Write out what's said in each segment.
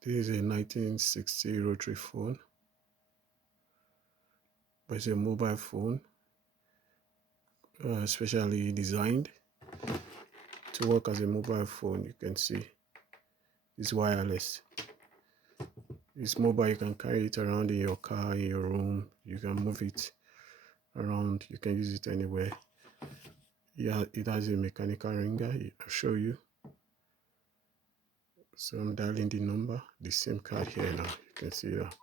This is a 1960 rotary phone, but it's a mobile phone, specially designed to work as a mobile phone. You can see it's wireless. It's mobile. You can carry it around in your car, in your room. You can move it around. You can use it anywhere. Yeah, it has a mechanical ringer. I'll show you. So I'm dialing the number, the SIM card here now. You can see that.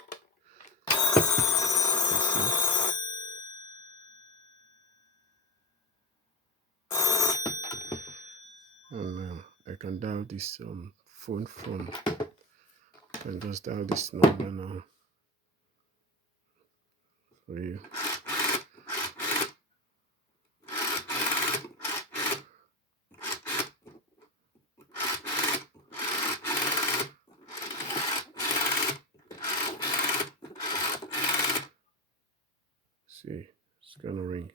You can see. And I can dial this phone from. I can just dial this number now for you. See, it's gonna ring.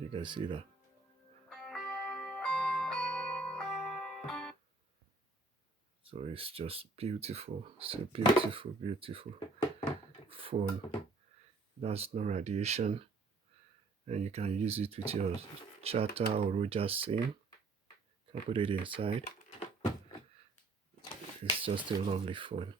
You can see that. So it's just beautiful. It's a beautiful, beautiful phone. That's no radiation, and you can use it with your chatr or Roger SIM. You can put it inside. It's just a lovely phone.